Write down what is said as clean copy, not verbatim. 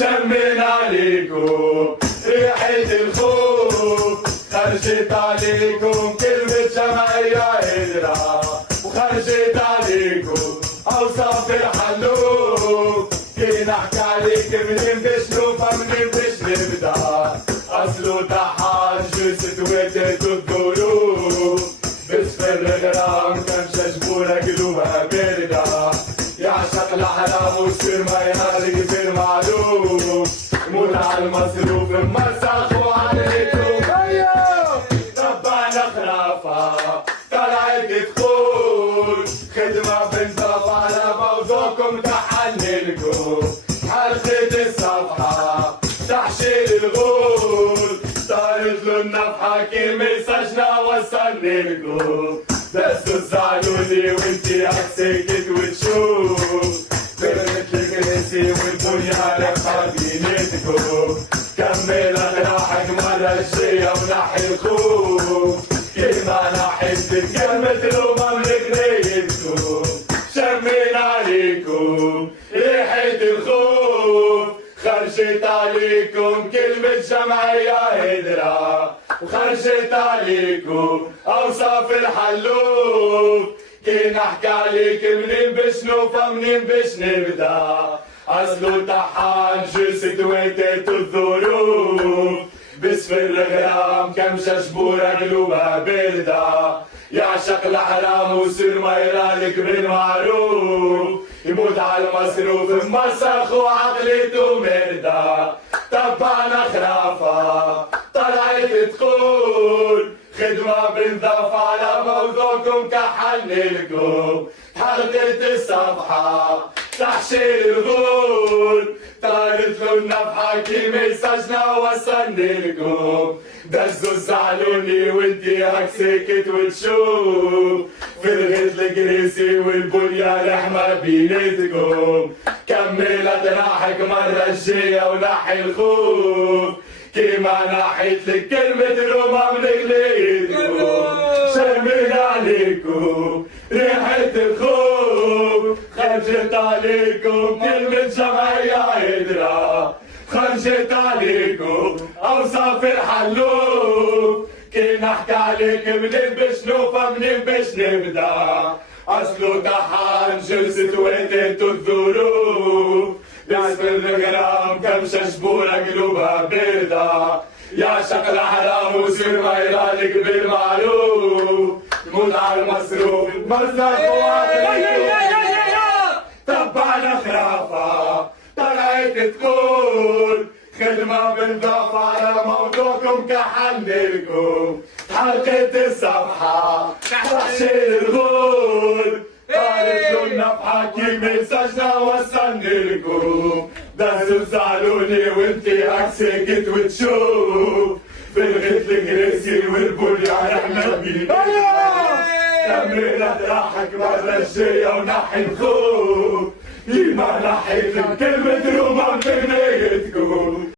شمينا عليكم ريحة الخوف خرجت عليكم كلمة جمعية قدرة وخرجت عليكم أوصاف الحلوف كي نحكي عليك منين بشنو فمنين بش نبدا أصله تحجست وقت الظروف بسفر الغرام كمشة جبورة قلوبها باردة يعشق الأحلام ويصير ما ينالك في المعروف يموت على المصروف مسخ وعليكم تبعنا خرافة طلعت تقول خدمة بنصف على موضوعكم تحنلكم حرقت الصفحة تحشيل الغول طارت له النفحة كل مسجنا وصلني لكم بس تزعلوني وانتي عكسكت وتشوف فرقت الكراسي والبنيان بحبينتكم كمل اغراحك مرة الجاية ونحي الخوف كلمة نحيتك كلمة الأمم لقريتكم شمينا عليكم ريحة الخوف خرجت عليكم كلمة جمعية هدرة وخرجت عليكم أوصاف الحلوف كي نحكي عليك منين بشنو فمنين بش نبدا أصله طحان جلست وقت الظروف بسفر الغرام كمشة جبورة قلوبها باردة يعشق الأحلام ويصير ما يرالك بالمعروف يموت على المصروف مسخ وعقليته مردة تبعنا خرافة طلعت تقول خدمة بنضاف على موضوعكم كحنلكم حرقت الصفحة تحشيل الغول طارت له النفحة كي مسجنا وصلني لكم دزوا زعلوني وانتي عكسكت وتشوف فرغت الكراسي والبنيان رحمة بينتكم كملت راحك مرة الجاية ونحي الخوف كيما نحيت لك كلمة الأمم لقليتكم شمينا عليكم ريحة الخوف خرجت عليكم كلمة جمعية هدرة خرجت عليكم أوصاف الحلوف كي نحكي عليك منين بشنو فمنين بش نبدا أصله طحان جلست وقت الظروف بسفر الغرام كمشة جبورة قلوبها باردة يعشق الأحلام ويصير ما يرالك بالمعروف يموت على المصروف مسخ وعقليكم تبعنا خرافة طلعت تقول خدمة بنضاف على موضوعكم كحنلكم حرقت الصفحة تحشيل الغول طارت له النفحة كي مسجنا وصلني لكم دزوا زعلوني وانتي عكسكت وتشوف فرغت الكراسي والبنيان احنا بينا كملت راحك مرة الجاية ونحي الخوف كيما نحيت كلمة الأمم بنيتكم